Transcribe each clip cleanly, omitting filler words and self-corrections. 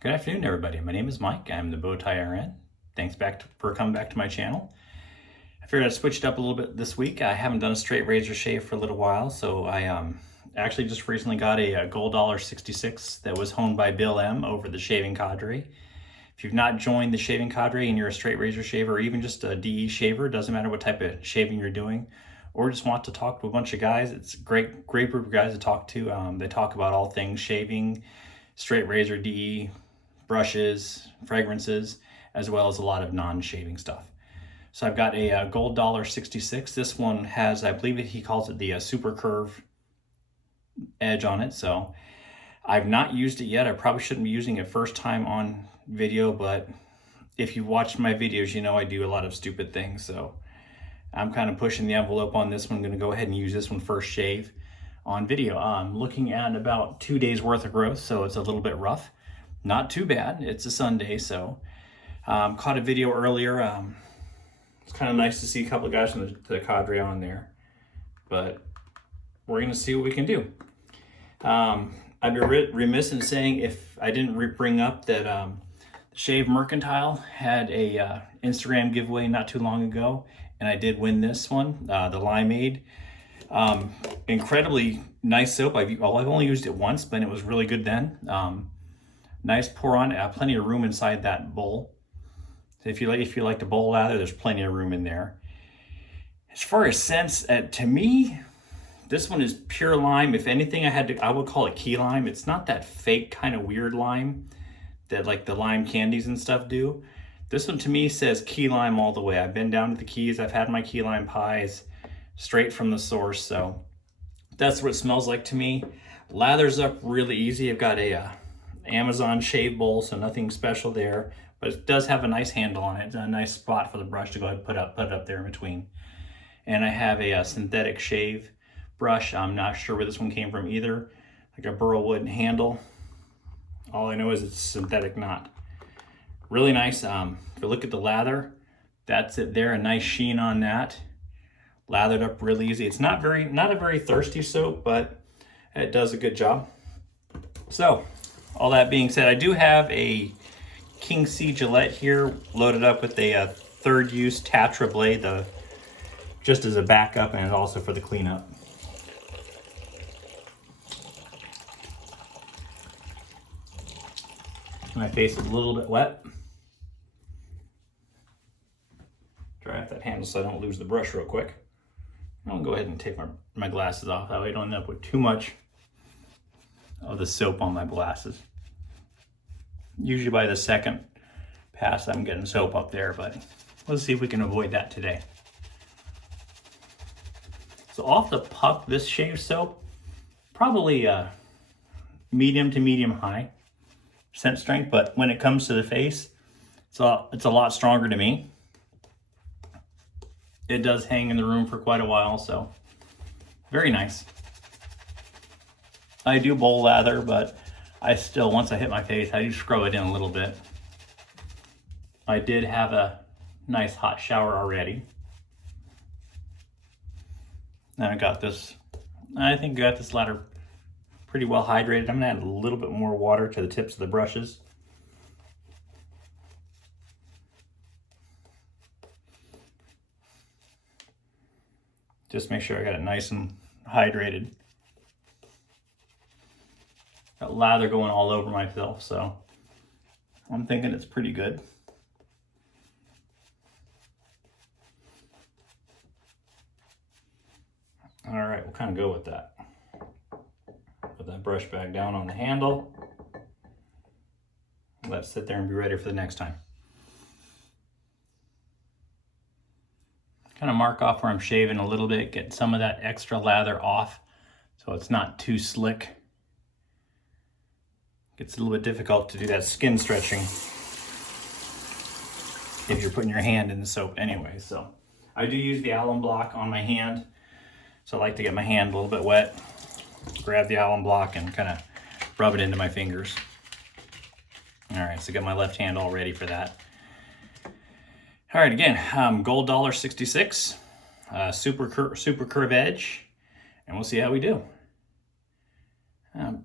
Good afternoon, everybody. My name is Mike. I'm the Bowtie RN. Thanks for coming back to my channel. I figured I'd switch it up a little bit this week. I haven't done a straight razor shave for a little while, so I actually just recently got a Gold $66 that was honed by Bill M over the Shaving Cadre. If you've not joined the Shaving Cadre and you're a straight razor shaver, or even just a DE shaver, doesn't matter what type of shaving you're doing, or just want to talk to a bunch of guys, it's a great group of guys to talk to. They talk about all things shaving, straight razor, DE, brushes, fragrances, as well as a lot of non-shaving stuff. So I've got a Gold $66. This one has, I believe he calls it the super curve edge on it. So I've not used it yet. I probably shouldn't be using it first time on video, but if you've watched my videos, you know I do a lot of stupid things. So I'm kind of pushing the envelope on this one. I'm going to go ahead and use this one first shave on video. I'm looking at about 2 days worth of growth, so it's a little bit rough. Not too bad. It's a Sunday, so caught a video earlier. It's kind of nice to see a couple of guys from the Cadre on there, but we're going to see what we can do. I'd be remiss in saying if I didn't bring up that Shave Mercantile had a Instagram giveaway not too long ago, and I did win this one, the Limeade. Incredibly nice soap. I've only used it once, but it was really good then. Nice pour on, plenty of room inside that bowl. If you like the bowl lather, there's plenty of room in there. As far as scents, to me, this one is pure lime. If anything, I would call it key lime. It's not that fake kind of weird lime that like the lime candies and stuff do. This one to me says key lime all the way. I've been down to the Keys. I've had my key lime pies straight from the source. So that's what it smells like to me. Lathers up really easy. I've got a Amazon shave bowl, so nothing special there, but it does have a nice handle on it. It's a nice spot for the brush to go ahead and put it up there in between. And I have a synthetic shave brush. I'm not sure where this one came from either, like a burl wood handle. All I know is it's synthetic knot. Really nice. If you look at the lather, that's it there, a nice sheen on that. Lathered up really easy. It's not a very thirsty soap, but it does a good job. So all that being said, I do have a King C Gillette here loaded up with a third use Tatra blade, just as a backup and also for the cleanup. My face is a little bit wet. Dry off that handle so I don't lose the brush real quick. I'll go ahead and take my glasses off. That way I don't end up with too much of the soap on my glasses. Usually by the second pass I'm getting soap up there, but let's see if we can avoid that today. So off the puck, this shave soap, probably medium to medium high scent strength, but when it comes to the face, it's a lot stronger to me. It does hang in the room for quite a while, so very nice. I do bowl lather, but I still, once I hit my face, I do scrub it in a little bit. I did have a nice hot shower already. And I think I got this lather pretty well hydrated. I'm gonna add a little bit more water to the tips of the brushes. Just make sure I got it nice and hydrated. Got lather going all over myself, so I'm thinking it's pretty good. All right, we'll kind of go with that. Put that brush back down on the handle. Let it sit there and be ready for the next time. Kind of mark off where I'm shaving a little bit, get some of that extra lather off so it's not too slick. It's a little bit difficult to do that skin stretching if you're putting your hand in the soap anyway. So I do use the alum block on my hand. So I like to get my hand a little bit wet, grab the alum block and kind of rub it into my fingers. All right, so I got my left hand all ready for that. All right, again, Gold $66, super curve edge, and we'll see how we do. A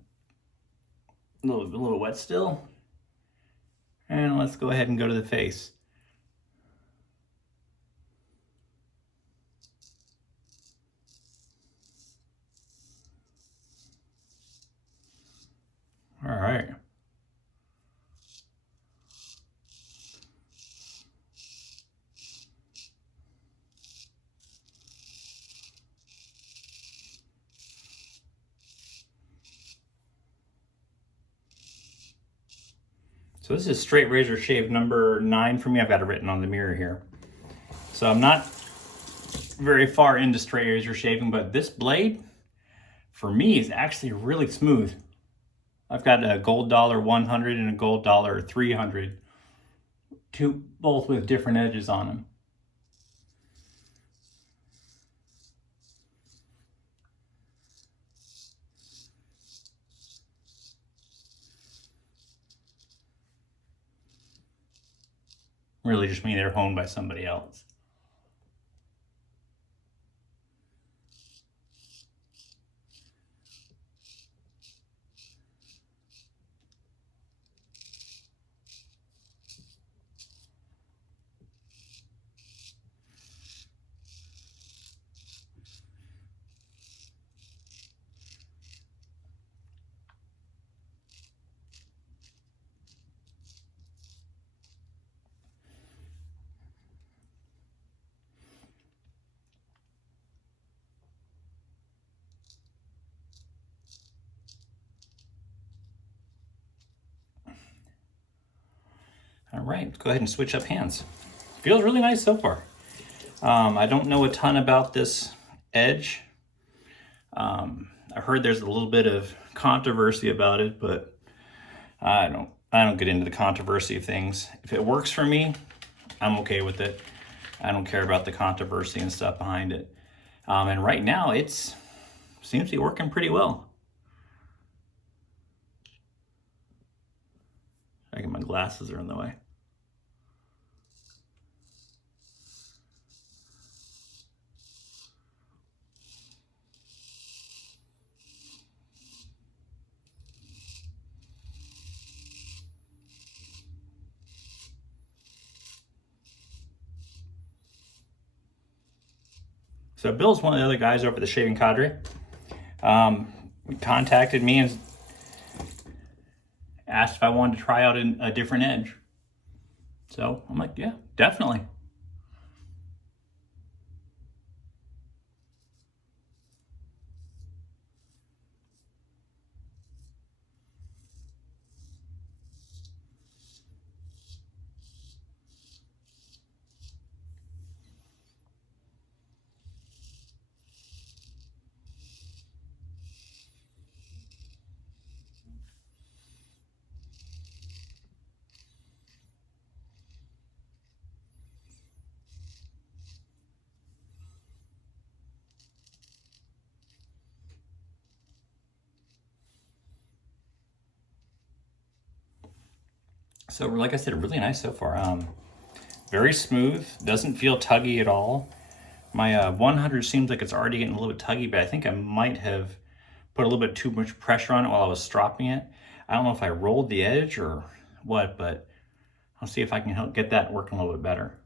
little wet still. And let's go ahead and go to the face. All right. So this is straight razor shave number 9 for me. I've got it written on the mirror here. So I'm not very far into straight razor shaving, but this blade for me is actually really smooth. I've got a gold dollar 100 and a gold dollar 300, both with different edges on them. Really just mean they're honed by somebody else. All right, let's go ahead and switch up hands. Feels really nice so far. I don't know a ton about this edge. I heard there's a little bit of controversy about it, but I don't get into the controversy of things. If it works for me, I'm okay with it. I don't care about the controversy and stuff behind it. And right now, seems to be working pretty well. I think my glasses are in the way. So Bill's one of the other guys over at the Shaving Cadre. He contacted me and asked if I wanted to try out a different edge. So I'm like, yeah, definitely. So like I said, really nice so far. Very smooth, doesn't feel tuggy at all. My 100 seems like it's already getting a little bit tuggy, but I think I might have put a little bit too much pressure on it while I was stropping it. I don't know if I rolled the edge or what, but I'll see if I can help get that working a little bit better.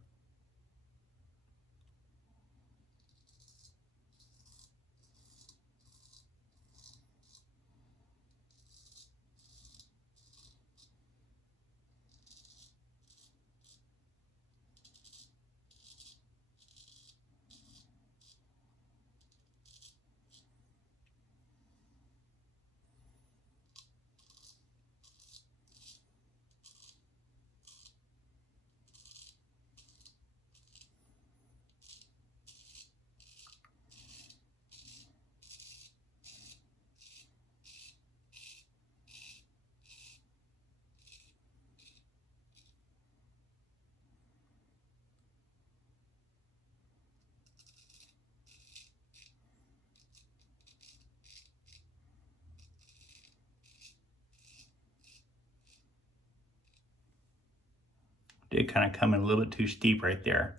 Did kind of come in a little bit too steep right there.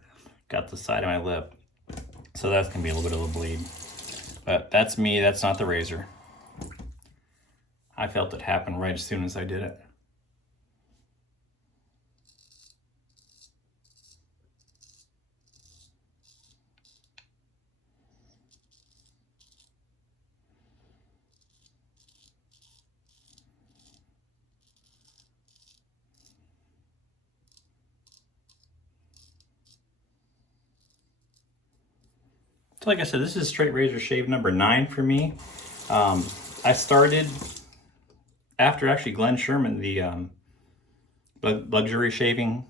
Got the side of my lip. So that's gonna be a little bit of a bleed. But that's me, that's not the razor. I felt it happen right as soon as I did it. So like I said, this is straight razor shave number 9 for me. I started after actually Glenn Sherman, the luxury shaving.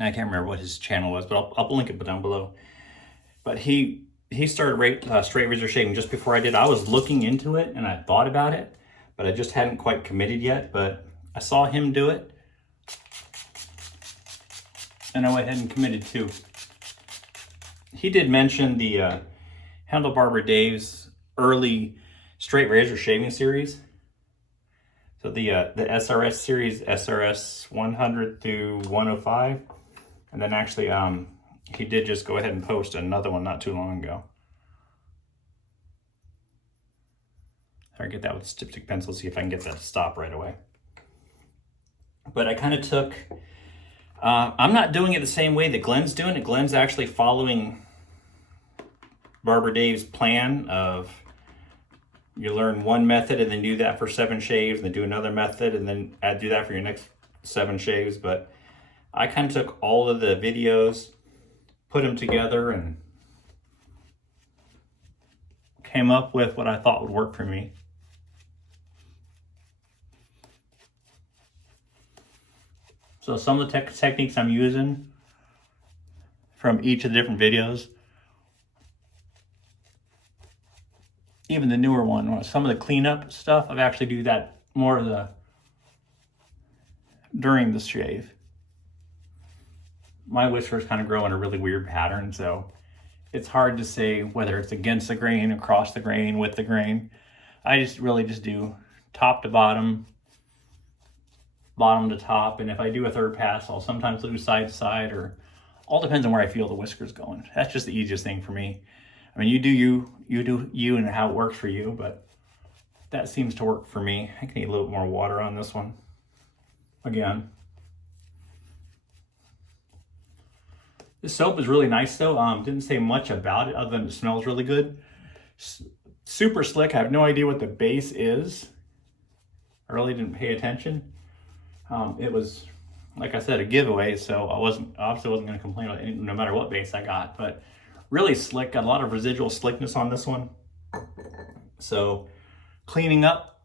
I can't remember what his channel was, but I'll link it down below. But he started straight razor shaving just before I did. I was looking into it and I thought about it, but I just hadn't quite committed yet. But I saw him do it, and I went ahead and committed too. He did mention the Handlebarber Dave's early straight razor shaving series. So the SRS series, SRS 100 through 105. And then actually he did just go ahead and post another one not too long ago. I get that with a dipstick pencil, see if I can get that to stop right away. But I kind of took, I'm not doing it the same way that Glenn's doing it. Glenn's actually following Barber Dave's plan of you learn one method and then do that for 7 shaves and then do another method and then do that for your next 7 shaves. But I kind of took all of the videos, put them together, and came up with what I thought would work for me. So some of the techniques I'm using from each of the different videos, even the newer one, some of the cleanup stuff, I've actually do that more of during the shave. My whiskers kind of grow in a really weird pattern, so it's hard to say whether it's against the grain, across the grain, with the grain. I just really do top to bottom, bottom to top, and if I do a third pass, I'll sometimes do side to side, or all depends on where I feel the whiskers going. That's just the easiest thing for me. I mean, you do you and how it works for you, but that seems to work for me. I can need a little bit more water on this one. Again. This soap is really nice though. Didn't say much about it other than it smells really good. Super slick. I have no idea what the base is. I really didn't pay attention. It was, like I said, a giveaway, so I obviously wasn't going to complain about it no matter what base I got. But really slick. Got a lot of residual slickness on this one. So cleaning up.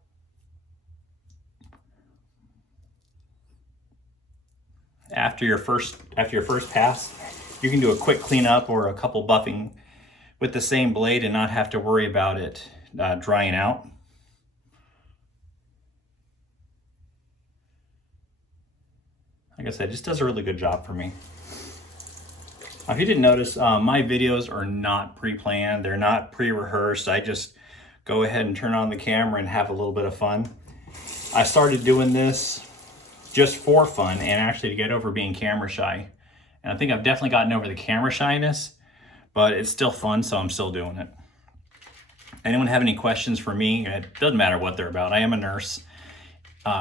After your first pass, you can do a quick cleanup or a couple buffing with the same blade and not have to worry about it drying out. Like I said, it just does a really good job for me. If you didn't notice, my videos are not pre-planned. They're not pre-rehearsed. I just go ahead and turn on the camera and have a little bit of fun. I started doing this just for fun and actually to get over being camera shy. And I think I've definitely gotten over the camera shyness, but it's still fun, so I'm still doing it. Anyone have any questions for me? It doesn't matter what they're about. I am a nurse,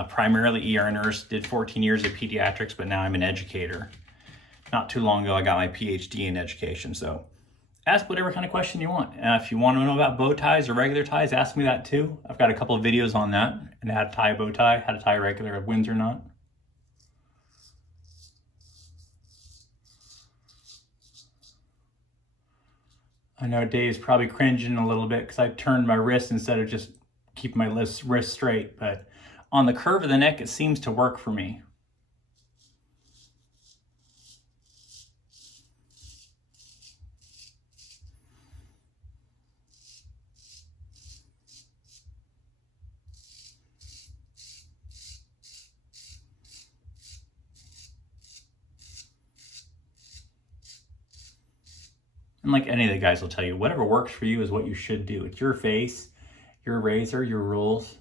primarily ER nurse, did 14 years of pediatrics, but now I'm an educator. Not too long ago, I got my PhD in education, so ask whatever kind of question you want. If you want to know about bow ties or regular ties, ask me that too. I've got a couple of videos on that, and how to tie a bow tie, how to tie a regular Windsor knot. I know Dave's probably cringing a little bit because I turned my wrist instead of just keeping my wrist straight, but on the curve of the neck, it seems to work for me. And like any of the guys will tell you, whatever works for you is what you should do. It's your face, your razor, your rules.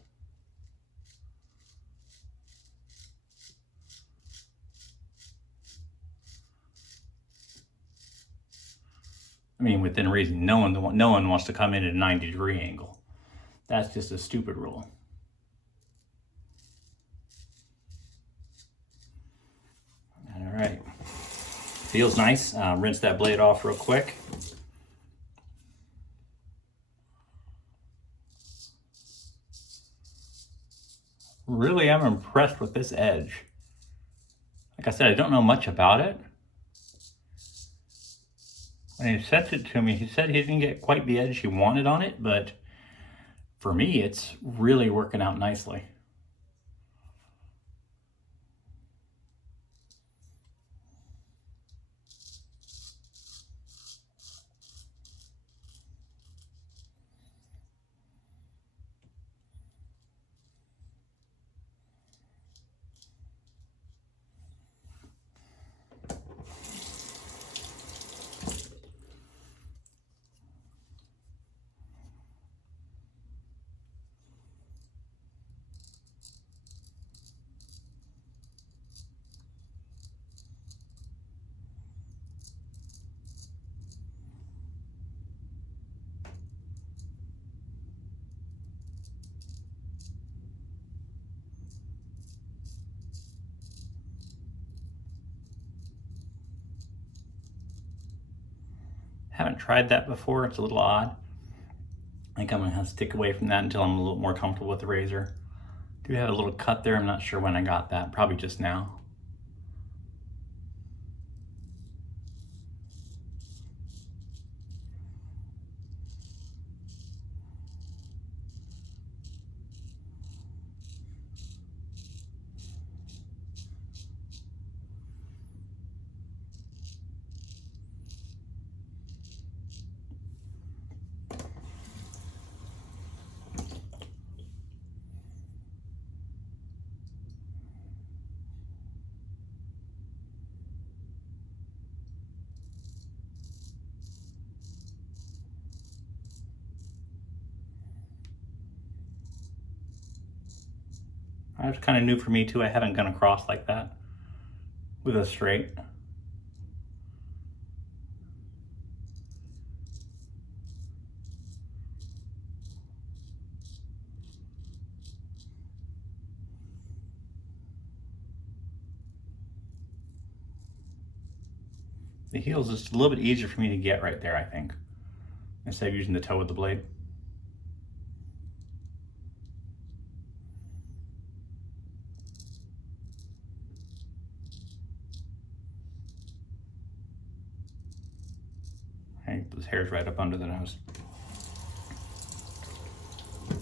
I mean, within reason, no one wants to come in at a 90-degree angle. That's just a stupid rule. All right. Feels nice. Rinse that blade off real quick. Really am impressed with this edge. Like I said, I don't know much about it. When he sets it to me, he said he didn't get quite the edge he wanted on it, but for me, it's really working out nicely. Haven't tried that before. It's a little odd. I think I'm gonna have to stick away from that until I'm a little more comfortable with the razor. Do have a little cut there. I'm not sure when I got that. Probably just now. That's kind of new for me too. I haven't gone across like that with a straight. The heel's just a little bit easier for me to get right there, I think, instead of using the toe with the blade. Okay, this hair's right up under the nose.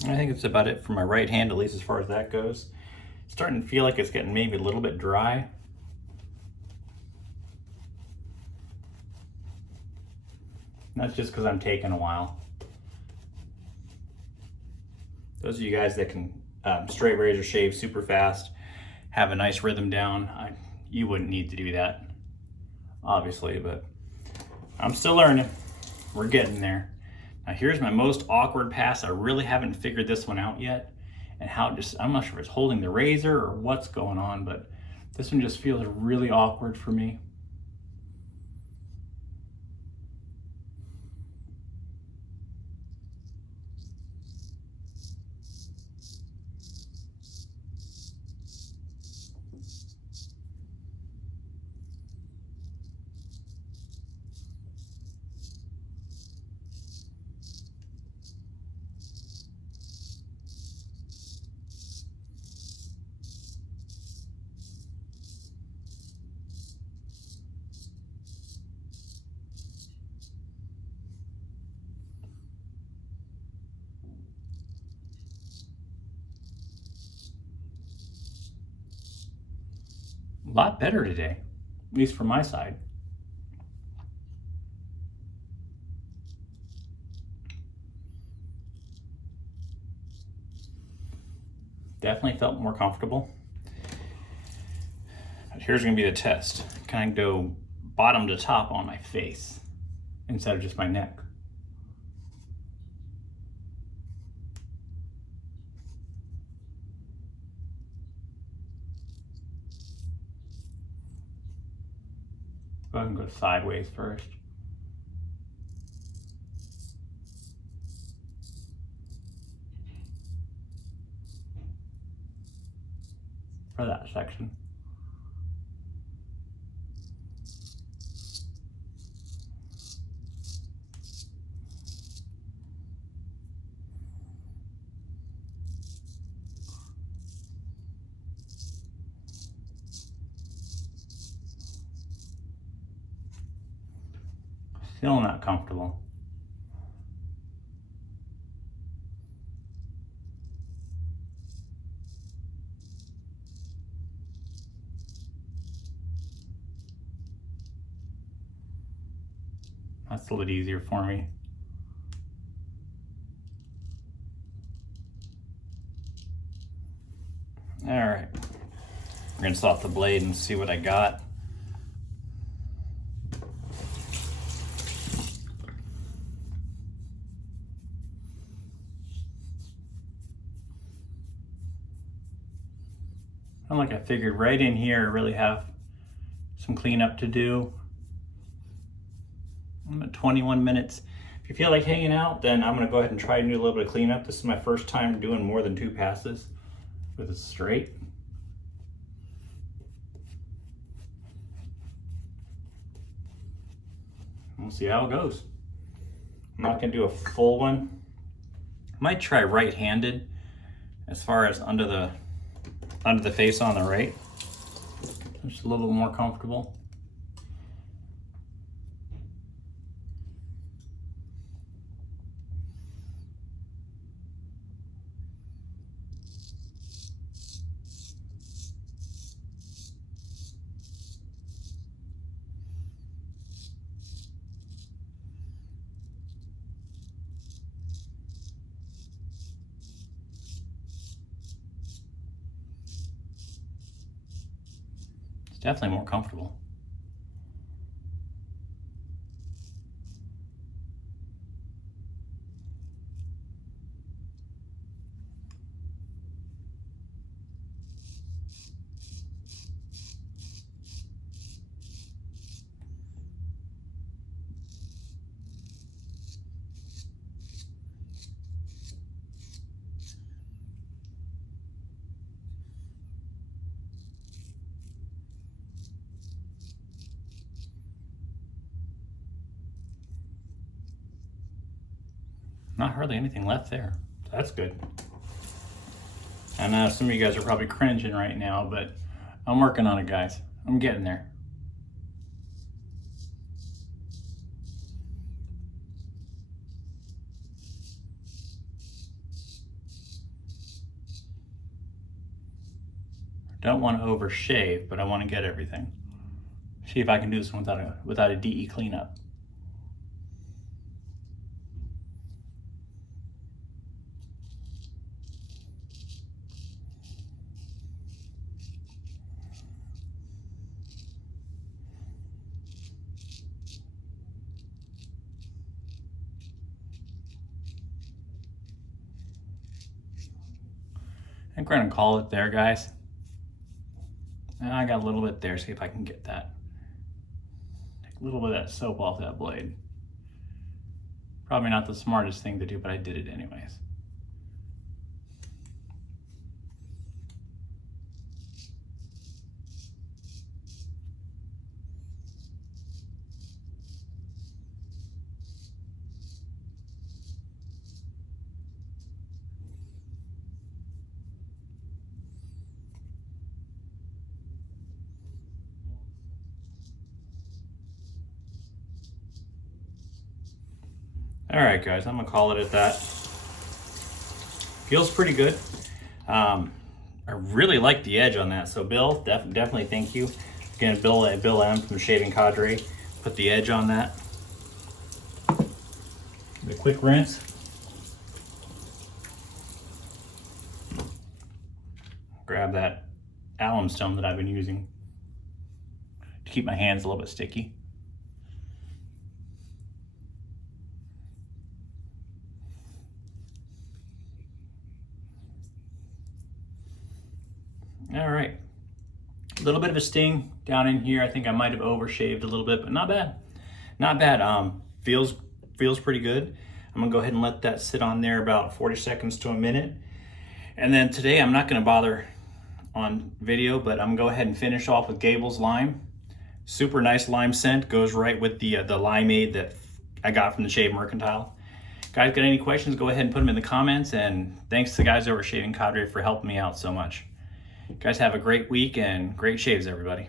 I think it's about it for my right hand, at least as far as that goes. It's starting to feel like it's getting maybe a little bit dry. That's just because I'm taking a while. Those of you guys that can straight razor shave super fast, have a nice rhythm down, you wouldn't need to do that, obviously, but I'm still learning. We're getting there. Now here's my most awkward pass. I really haven't figured this one out yet, and I'm not sure if it's holding the razor or what's going on, but this one just feels really awkward for me. A lot better today, at least from my side. Definitely felt more comfortable. But here's gonna be the test. Can I go bottom to top on my face instead of just my neck? Go ahead and go sideways first. For that section. Still not comfortable. That's a little bit easier for me. All right, rinse off the blade and see what I got. Like I figured, right in here, I really have some cleanup to do. I'm at 21 minutes. If you feel like hanging out, then I'm gonna go ahead and try and do a little bit of cleanup. This is my first time doing more than 2 passes with a straight. We'll see how it goes. I'm not gonna do a full one. Might try right-handed as far as under the face on the right. Just a little bit more comfortable. Definitely more comfortable. Not hardly anything left there. So that's good. I know some of you guys are probably cringing right now, but I'm working on it, guys. I'm getting there. Don't want to over shave, but I want to get everything. See if I can do this without a DE cleanup. I think we're gonna call it there, guys. And I got a little bit there, see if I can get that. Take a little bit of that soap off that blade. Probably not the smartest thing to do, but I did it anyways. All right, guys, I'm gonna call it at that. Feels pretty good. I really like the edge on that. So Bill, definitely thank you. Again, Bill M from Shaving Cadre put the edge on that. The quick rinse. Grab that alum stone that I've been using to keep my hands a little bit sticky. All right, a little bit of a sting down in here. I think I might have overshaved a little bit, but not bad. Not bad. Feels pretty good. I'm gonna go ahead and let that sit on there about 40 seconds to a minute. And then today I'm not gonna bother on video, but I'm gonna go ahead and finish off with Gable's lime. Super nice lime scent, goes right with the limeade that I got from the Shave Mercantile. Guys, got any questions, go ahead and put them in the comments, and thanks to the guys over at Shaving Cadre for helping me out so much. Guys, have a great week and great shaves, everybody.